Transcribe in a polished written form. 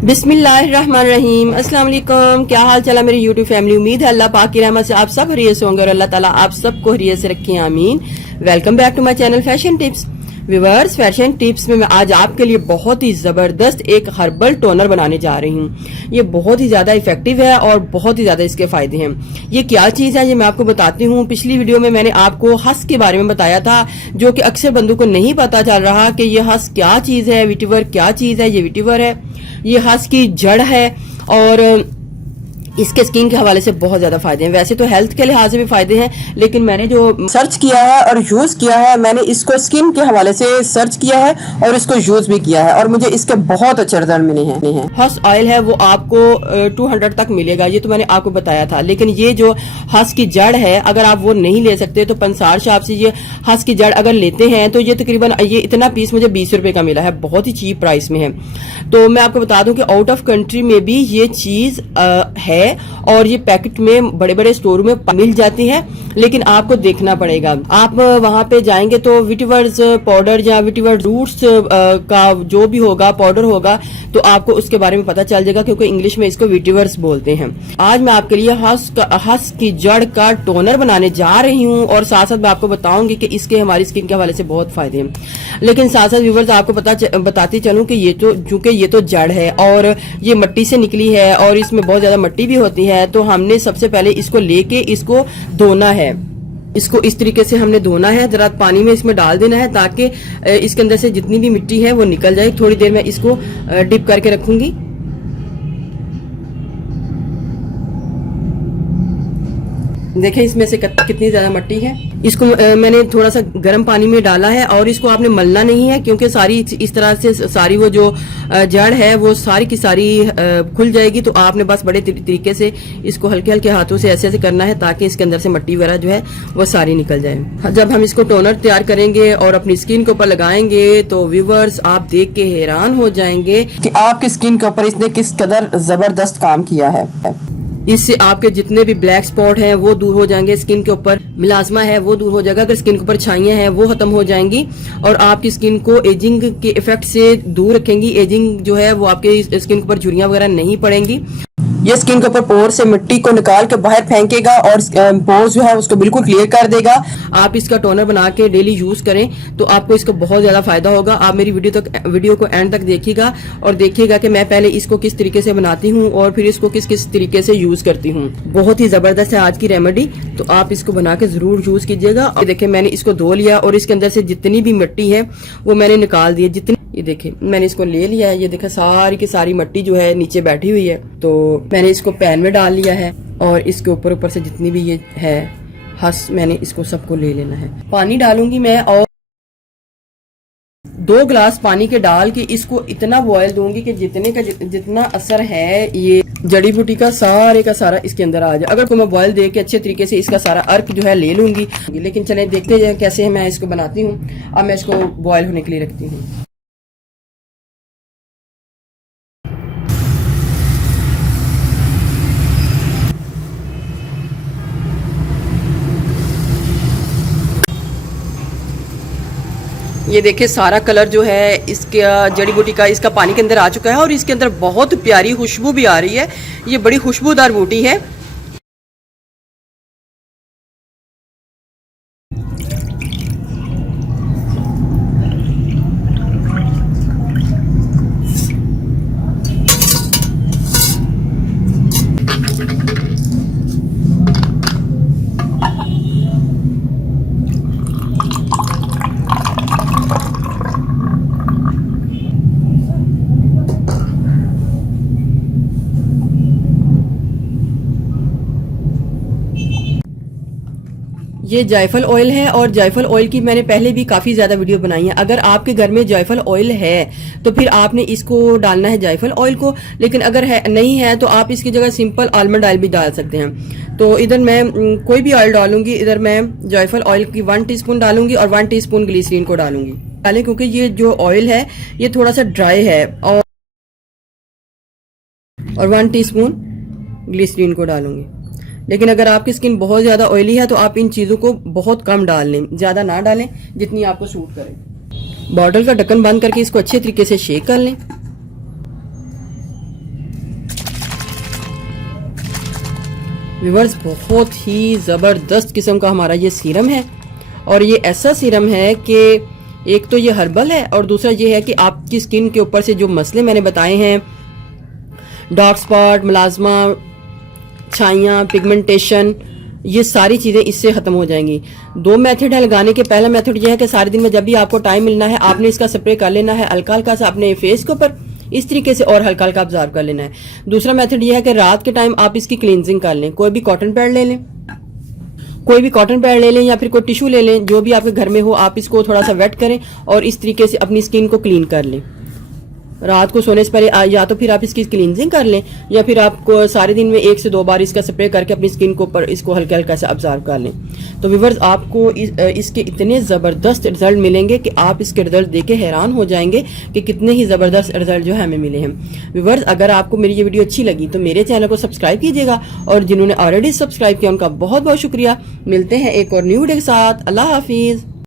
बिस्मिल्लाहिर्रहमानिर्रहीम। अस्सलाम वालेकुम। क्या हाल चला मेरी यूट्यूब फैमिली। उम्मीद है अल्लाह पाक की रहमत से आप सब खैरियत से होंगे और अल्लाह ताला आप सबको खैरियत से रखे, आमीन। Welcome back to my channel fashion tips. Viewers, fashion tips में मैं आज आपके लिए बहुत ही जबरदस्त एक हर्बल टोनर बनाने जा रही हूँ। ये बहुत ही ज्यादा इफेक्टिव है और बहुत ही ज्यादा इसके फायदे हैं। ये क्या चीज है ये मैं आपको बताती हूँ। पिछली वीडियो में मैंने आपको हस के बारे में बताया था, जो कि अक्सर बंदों को नहीं पता चल रहा कि ये हस क्या चीज है, विटिवर क्या चीज है। ये विटिवर है, ये हस की जड़ है और इसके स्किन के हवाले से बहुत ज्यादा फायदे हैं। वैसे तो हेल्थ के लिहाज से भी फायदे हैं, लेकिन मैंने जो सर्च किया है और यूज किया है, मैंने इसको स्किन के हवाले से सर्च किया है और इसको यूज भी किया है और मुझे इसके बहुत अच्छे रिजल्ट मिले हैं। हस ऑयल है वो आपको 200 तक मिलेगा, ये तो मैंने आपको बताया था। लेकिन ये जो हस की जड़ है, अगर आप वो नहीं ले सकते तो पंसार शॉप से ये हस की जड़ अगर लेते हैं तो ये तकरीबन ये इतना पीस मुझे 20 रुपए का मिला है, बहुत ही चीप प्राइस में है। तो मैं आपको बता दूं कि आउट ऑफ कंट्री में भी ये चीज है और ये पैकेट में बड़े बड़े स्टोर में मिल जाती है, लेकिन आपको देखना पड़ेगा। आप वहां पे जाएंगे तो विटिवर्स पाउडर या विटिवर रूट्स का जो भी होगा पाउडर होगा तो आपको उसके बारे में पता चल जाएगा, क्योंकि इंग्लिश में इसको विटिवर्स बोलते हैं। आज मैं आपके लिए हस की जड़ का टोनर बनाने जा रही हूँ और साथ साथ मैं आपको बताऊंगी कि इसके हमारी स्किन के हवाले से बहुत फायदे हैं। लेकिन साथ साथ व्यूअर्स आपको बताती चलूं कि ये तो चूंकि ये तो जड़ है और ये मिट्टी से निकली है और इसमें बहुत ज्यादा मिट्टी भी होती है, तो हमने सबसे पहले इसको लेके इसको धोना है। इसको इस तरीके से हमने धोना है, जरा पानी में इसमें डाल देना है ताकि इसके अंदर से जितनी भी मिट्टी है वो निकल जाए। थोड़ी देर में इसको डिप करके रखूंगी। देखिए इसमें से कितनी ज्यादा मिट्टी है। इसको मैंने थोड़ा सा गर्म पानी में डाला है और इसको आपने मलना नहीं है, क्योंकि सारी इस तरह से सारी वो जो जड़ है वो सारी की सारी खुल जाएगी। तो आपने बस बड़े तरीके से इसको हल्के हल्के हाथों से ऐसे ऐसे करना है ताकि इसके अंदर से मिट्टी वगैरह जो है वो सारी निकल जाए। जब हम इसको टोनर तैयार करेंगे और अपनी स्किन के ऊपर लगाएंगे तो व्यूअर्स आप देख के हैरान हो जाएंगे कि आपकी स्किन के ऊपर इसने किस कदर जबरदस्त काम किया है। इससे आपके जितने भी ब्लैक स्पॉट हैं वो दूर हो जाएंगे, स्किन के ऊपर मिलाजमा है वो दूर हो जाएगा, अगर स्किन के ऊपर छाइयां हैं वो खत्म हो जाएंगी और आपकी स्किन को एजिंग के इफेक्ट से दूर रखेंगी। एजिंग जो है वो आपके स्किन के ऊपर झुर्रियां वगैरह नहीं पड़ेंगी। ये स्किन के ऊपर पोर से मिट्टी को निकाल के बाहर फेंकेगा और पोर जो है उसको बिल्कुल क्लियर कर देगा। आप इसका टोनर बना के डेली यूज करें तो आपको इसका बहुत ज्यादा फायदा होगा। आप मेरी वीडियो को एंड तक देखिएगा और देखिएगा कि मैं पहले इसको किस तरीके से बनाती हूँ और फिर इसको किस किस तरीके से यूज करती हूँ। बहुत ही जबरदस्त है आज की रेमेडी, तो आप इसको बना के जरूर यूज कीजिएगा। देखिए मैंने इसको धो लिया और इसके अंदर से जितनी भी मिट्टी है वो मैंने निकाल दी है। जितनी ये देखिए मैंने इसको ले लिया है, ये देखिए सारी की सारी मिट्टी जो है नीचे बैठी हुई है। तो मैंने इसको पैन में डाल लिया है और इसके ऊपर ऊपर से जितनी भी ये है हस मैंने इसको सबको ले लेना है। पानी डालूंगी मैं और 2 गिलास पानी के डाल के इसको इतना बॉयल दूंगी कि जितना असर है ये जड़ी बूटी का सारा इसके अंदर आ जाए। अगर को मैं बॉयल दे के अच्छे तरीके से इसका सारा अर्क जो है ले लूंगी। लेकिन चले देखते हैं कैसे मैं इसको बनाती हूँ। अब मैं इसको बॉयल होने के लिए रखती हूँ। ये देखिए सारा कलर जो है इसका जड़ी बूटी का इसका पानी के अंदर आ चुका है और इसके अंदर बहुत प्यारी खुशबू भी आ रही है। ये बड़ी खुशबूदार बूटी है। ये जायफल ऑयल है और जायफल ऑयल की मैंने पहले भी काफी ज्यादा वीडियो बनाई है। अगर आपके घर में जायफल ऑयल है तो फिर आपने इसको डालना है जायफल ऑयल को, लेकिन अगर नहीं है तो आप इसकी जगह सिंपल आलमंड ऑयल भी डाल सकते हैं। तो इधर मैं कोई भी ऑयल डालूंगी, इधर मैं जायफल ऑयल की 1 टीस्पून डालूंगी और 1 टीस्पून ग्लिसरीन को डालूंगी। क्योंकि ये जो ऑयल है ये थोड़ा सा ड्राई है और 1 टीस्पून ग्लिसरीन को डालूंगी। लेकिन अगर आपकी स्किन बहुत ज़्यादा ऑयली है तो आप इन चीज़ों को बहुत कम डाल लें, ज़्यादा ना डालें जितनी आपको सूट करे। बॉटल का ढक्कन बंद करके इसको अच्छे तरीके से शेक कर लें। व्यूअर्स बहुत ही ज़बरदस्त किस्म का हमारा ये सीरम है, और ये ऐसा सीरम है कि एक तो ये हर्बल है और दूसरा ये है कि आपकी स्किन के ऊपर से जो मसले मैंने बताए हैं, डार्क स्पॉट, मलाजमा, छाइयाँ, पिगमेंटेशन, ये सारी चीज़ें इससे ख़त्म हो जाएंगी। दो मेथड है लगाने के। पहला मेथड ये है कि सारे दिन में जब भी आपको टाइम मिलना है आपने इसका स्प्रे कर लेना है हल्का हल्का सा अपने फेस के ऊपर इस तरीके से, और हल्का हल्का ऑब्जर्व कर लेना है। दूसरा मेथड ये है कि रात के टाइम आप इसकी क्लींजिंग कर लें। कोई भी कॉटन पैड ले लें, कोई भी कॉटन पैड ले लें या फिर कोई टिश्यू ले लें, जो भी आपके घर में हो, आप इसको थोड़ा सा वेट करें और इस तरीके से अपनी स्किन को क्लीन कर लें। रात को सोने से पहले या तो फिर आप इसकी क्लींजिंग कर लें या फिर आपको सारे दिन में 1 से 2 बार इसका स्प्रे करके अपनी स्किन के ऊपर इसको हल्का हल्का से ऑब्जर्व कर लें। तो व्यूअर्स आपको इसके इतने ज़बरदस्त रिजल्ट मिलेंगे कि आप इसके रिजल्ट देख के हैरान हो जाएंगे कि कितने ही ज़बरदस्त रिजल्ट जो है हमें मिले हैं। व्यूअर्स अगर आपको मेरी ये वीडियो अच्छी लगी तो मेरे चैनल को सब्सक्राइब कीजिएगा, और जिन्होंने ऑलरेडी सब्सक्राइब किया उनका बहुत बहुत शुक्रिया। मिलते हैं एक और न्यू वीडियो के साथ। अल्लाह हाफिज़।